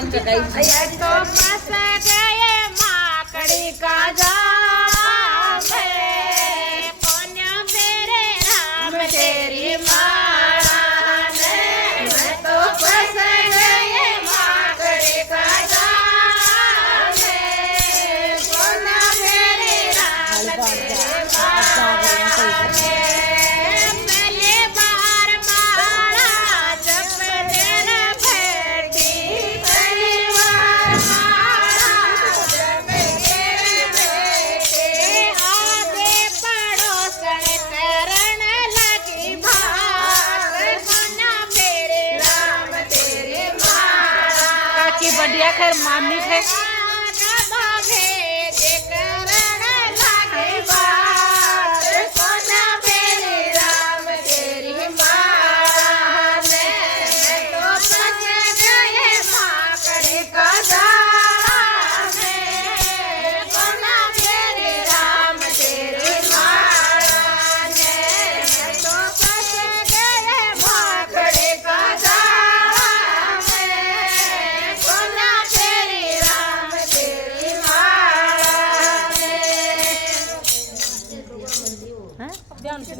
गान का गाई तो बस गए माकड़ी का जाम है कोन्या मेरे राम तेरी माला ने मैं तो बस गए माकड़ी का जाम है कोन्या मेरे राम तेरी माला ने पहले बार माला जपने न बैठी पहली बार माला जपने न बैठी आगे पड़ोसन करण लगी बात कोन्या मेरे राम तेरी माला काकी बढ़िया खैर मानी थे